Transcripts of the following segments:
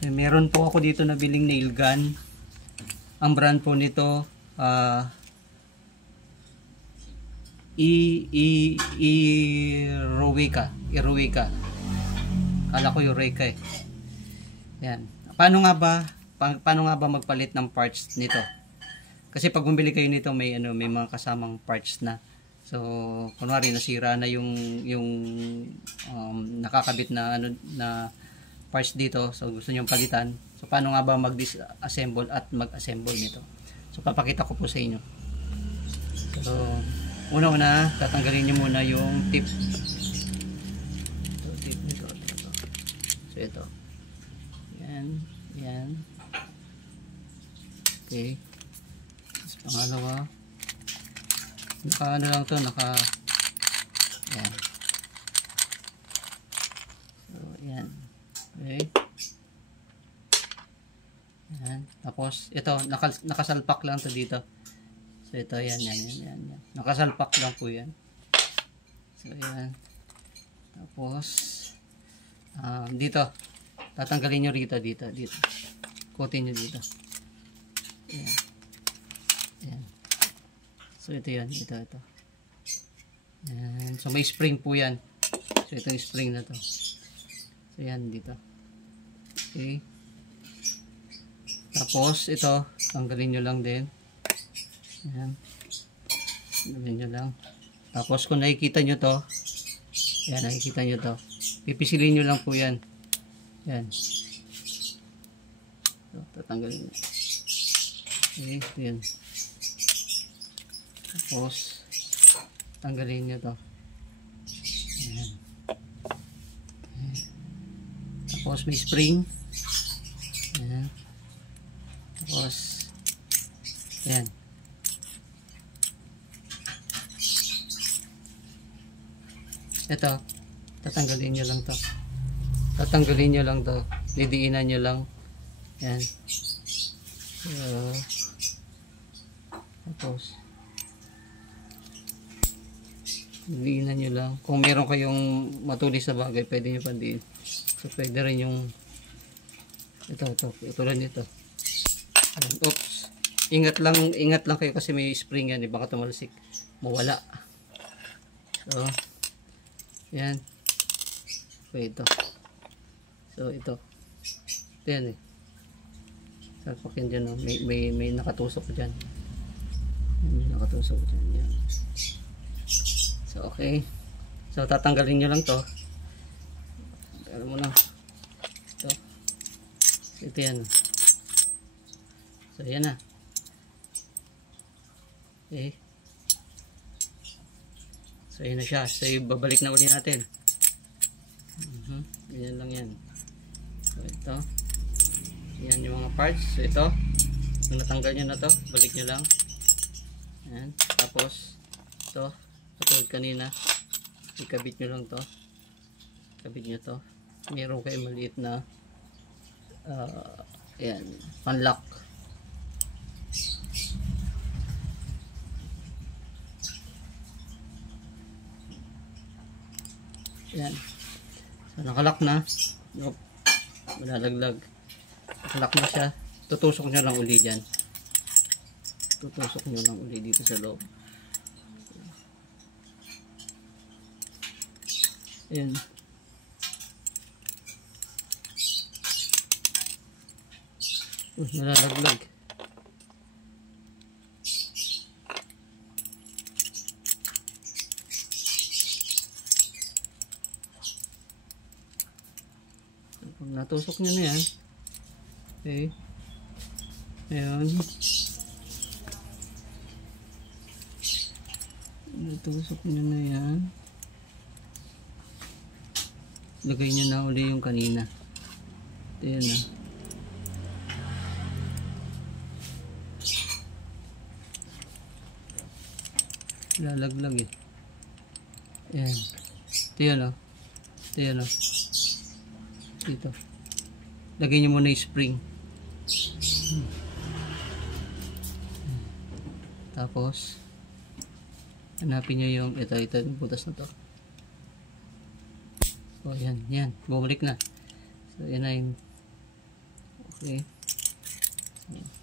Okay, meron po ako dito na biling nail gun. Ang brand po nito Eureka. Kala ko Eureka eh. Yan. Paano nga ba magpalit ng parts nito? Kasi pag bumili kayo nito may mga kasamang parts na. So, kunwari nasira na yung nakakabit na na parts dito. So, gusto niyo palitan. So, paano nga ba mag-disassemble at mag-assemble nito? So, papakita ko po sa inyo. So, una-una, tatanggalin niyo muna yung tip. Tip nito. So, ito. Yan. Okay. Tapos, pangalawa. Lang to, yan. So, yan. Okay. Yan. Tapos, ito, nakasalpak lang to dito. So, ito, yan. Nakasalpak lang po yan. So, yan. Tapos, dito. Tatanggalin nyo dito. Kutin nyo dito. Yan. Yan. So, ito yan. Ito. Yan. So, may spring po yan. So, ito yung spring na to. So, yan. Dito. Okay. Tapos, ito. Tanggalin nyo lang din. Yan. Tanggalin nyo lang. Tapos, kung nakikita nyo to, yan. Nakikita nyo to. Pipisilin nyo lang po yan. Yan. So, tatanggalin nyo. Okay. Yan. Tapos, tanggalin nyo to. Ayan. Tapos, may spring. Ayan. Tapos, ayan. Ito, tatanggalin nyo lang to. Didiinan nyo lang. Ayan. Tapos, diinan nyo lang. Kung meron kayong matulis na bagay, pwede nyo pandiin. So, pwede rin yung ito, tulad nito. Oops. Ingat lang kayo kasi may spring yan. Baka tumalsik. Mawala. So, yan. Okay, ito. So, ito. Ito yan eh. Salpakin dyan. May nakatusok dyan. May nakatusok dyan. Yan. So, okay. So, tatanggalin nyo lang to. Tanggalin mo na. Ito yan. So, yan na. Okay. So, yan na siya. So, babalik na ulit natin. Ganyan lang yan. So, ito. Yan yung mga parts. So, ito. Kung natanggal nyo na to, balik nyo lang. Yan. Tapos, ito. Katulad kanina, ikabit nyo lang to. Kabit nyo to. Meron kayo maliit na yan, panlock. Yan. So, nakalock na. Nope. Malalaglag. Nakalock na siya. Tutusok nyo lang uli dyan. Tutusok nyo lang uli dito sa loob. Ayan. Nalalaglag. Pag natusok nyo na yan. Okay. Ayan. Natusok nyo na yan. Lagay nyo na uli yung kanina. Ito yan na. Lalaglag eh. Ayan. Ito yan o. Ito yan o. Dito. Lagay nyo muna yung spring. Tapos hanapin nyo yung ito yung butas na to. So, yan. Bumalik na. So, yan na yung Okay.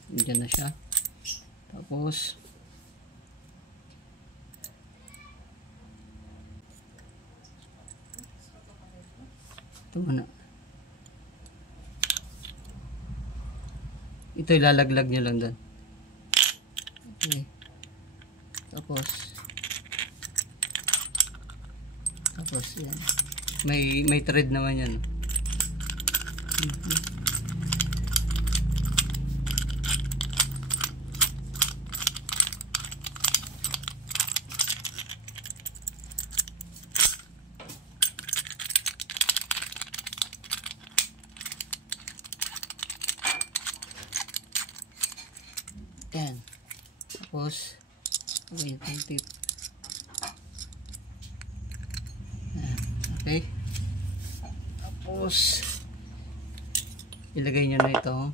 Diyan na siya. Tapos ito muna. Ito ilalaglag nyo lang doon. Okay. Tapos yan. May thread naman yan. Yan. Tapos okay, yung tip. Yan. Okay. Tapos ilagay nyo na ito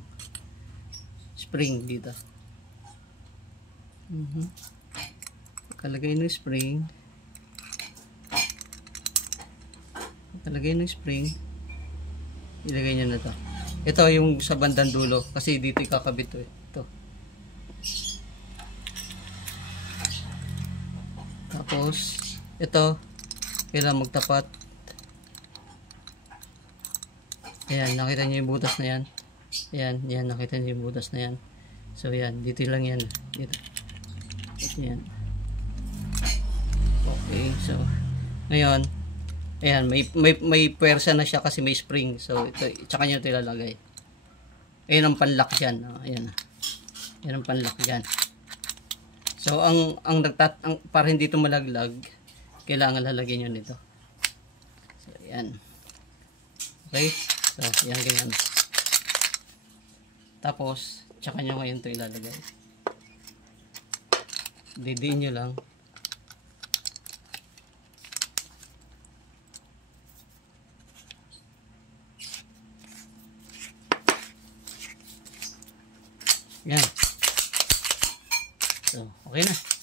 spring dito. Kalagay ng spring. Kalagay ng spring. Ilagay nyo na to. Ito yung sa bandang dulo kasi dito ikakabit to. Ito. Tapos ito kailangan magtapat. Ayan, nakita niyo yung butas na yan. Ayan, nakita niyo yung butas na yan. So yan, dito lang yan. Dito. Ayan. Okay, so ngayon, ayan, may puwersa na siya kasi may spring. So ito, tsaka nyo ito ilalagay. Ayan ang panlock dyan. Ayan. Ayan ang panlock dyan. So para hindi ito malaglag, kailangan lalagyan nyo nito. So ayan. Okay. So ayan, ganyan. Tapos tsaka nyo ngayon ito ilalagay. Didiin nyo lang. Yan. So, okay na.